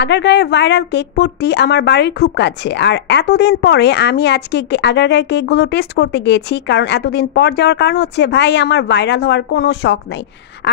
আগারগাঁয়ের viral cake পটটি আমার বাড়ির খুব কাছে। আর এতদিন পরে আমি আজকে আগারগাঁয়ের কেকগুলো টেস্ট করতে গিয়েছি, কারণ এতদিন পর যাওয়ার কারণ হচ্ছে ভাই আমার ভাইরাল হওয়ার কোনো শখ নাই।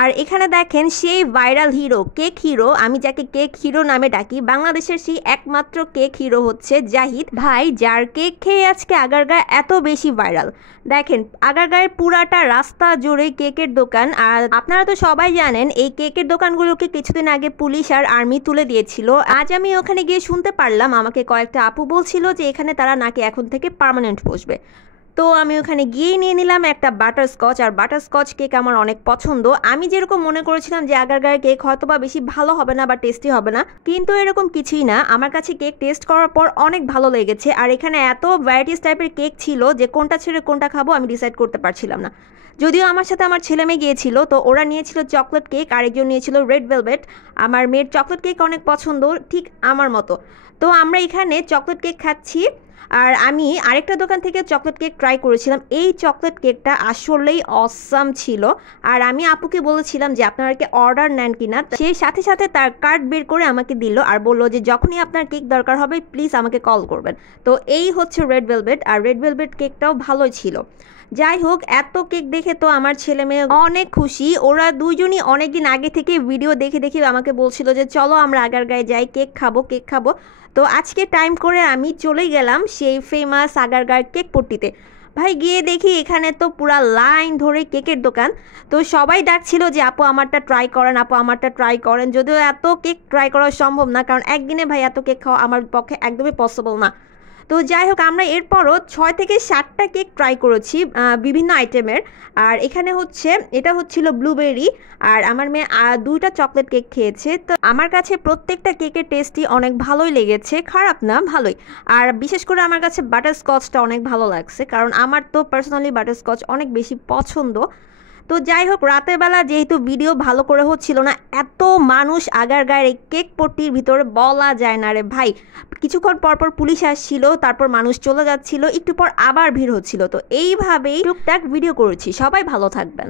আর এখানে দেখেন সেই ভাইরাল হিরো, কেক হিরো, আমি যাকে কেক হিরো নামে ডাকি, বাংলাদেশের সেই একমাত্র কেক হিরো হচ্ছে জাহিদ ভাই, যার কেক খেয়ে আজকে আগারগাঁয়ে এত বেশি ভাইরাল। দেখেন আগারগাঁয়ের পুরাটা রাস্তা জুড়ে কেকের দোকান। আর আপনারা তো সবাই জানেন এই কেকের দোকানগুলোকে কিছুদিন আগে পুলিশ আর আর্মি তুলে দিয়েছিল। আজ আমি ওখানে গিয়ে শুনতে পারলাম, আমাকে কয়েকটা আপু বলছিল যে এখানে তারা নাকি এখন থেকে পার্মানেন্ট বসবে। তো আমি ওখানে গিয়ে নিয়ে নিলাম একটা বাটারস্কচ। আর বাটারস্কচ কেক আমার অনেক পছন্দ। আমি যেরকম মনে করেছিলাম যে আগারগাঁয়ের কেক হয়তো বা বেশি ভালো হবে না বা টেস্টি হবে না, কিন্তু এরকম কিছুই না। আমার কাছে কেক টেস্ট করার পর অনেক ভালো লেগেছে। আর এখানে এত ভ্যারাইটিস টাইপের কেক ছিল যে কোনটা ছেড়ে কোনটা খাবো আমি ডিসাইড করতে পারছিলাম না। যদিও আমার সাথে আমার ছেলে মেয়ে গিয়েছিল, তো ওরা নিয়েছিল চকলেট কেক, আরেকজন নিয়েছিল রেড ভেলভেট। আমার মেয়ের চকলেট কেক অনেক পছন্দ, ঠিক আমার মতো। তো আমরা এখানে চকলেট কেক খাচ্ছি। আর আমি আরেকটা দোকান থেকে চকলেট কেক ট্রাই করেছিলাম। এই চকলেট কেকটা আসলেই অসাম ছিল। আর আমি আপুকে বলেছিলাম যে আপনারা কি অর্ডার নেন কিনা, সে সাথে সাথে তার কার্ড বের করে আমাকে দিল আর বললো যে যখনই আপনার কেক দরকার হবে প্লিজ আমাকে কল করবেন। তো এই হচ্ছে রেড ভেলভেট। আর রেড ভেলভেট কেকটাও ভালোই ছিল। যাই হোক, এত কেক দেখে তো আমার ছেলে মেয়ে অনেক খুশি। ওরা দুইজনই অনেকদিন আগে থেকে ভিডিও দেখে দেখে আমাকে বলছিল যে চলো আমরা আগারগাঁয়ে যাই, কেক খাবো কেক খাবো। তো আজকে টাইম করে আমি চলে গেলাম সেই ফেমাস আগারগাঁয়ের কেক পট্টিতে। ভাই গিয়ে দেখি এখানে তো পুরা লাইন ধরে কেকের দোকান। তো সবাই ডাকছিল যে আপু আমারটা ট্রাই করেন, আপু আমারটা ট্রাই করেন। যদিও এত কেক ট্রাই করা সম্ভব না, কারণ একদিনে ভাই এত কেক খাওয়া আমার পক্ষে একদমই পসিবল না। তো যাই হোক, আমরা এরপরও 6 থেকে 7টা কেক ট্রাই করেছি বিভিন্ন আইটেমের। আর এখানে হচ্ছে এটা হচ্ছিল ব্লুবেরি। আর আমার মেয়ে 2টা চকলেট কেক খেয়েছে। তো আমার কাছে প্রত্যেকটা কেকের টেস্টই অনেক ভালোই লেগেছে, খারাপ না, ভালোই। আর বিশেষ করে আমার কাছে বাটারস্কচটা অনেক ভালো লাগছে, কারণ আমার তো পার্সোনালি বাটারস্কচ অনেক বেশি পছন্দ। তো যাই হোক, রাতের বেলা যেহেতু ভিডিও ভালো করে হচ্ছিল না, এত মানুষ আগারগাঁয়ের এই কেক পট্টির ভিতরে বলা যায় না রে ভাই। কিছুক্ষণ পরপর পুলিশ আসছিল, তারপর মানুষ চলে যাচ্ছিল, একটু পর আবার ভিড় হচ্ছিল। তো এইভাবেই টুকটাক ভিডিও করেছি। সবাই ভালো থাকবেন।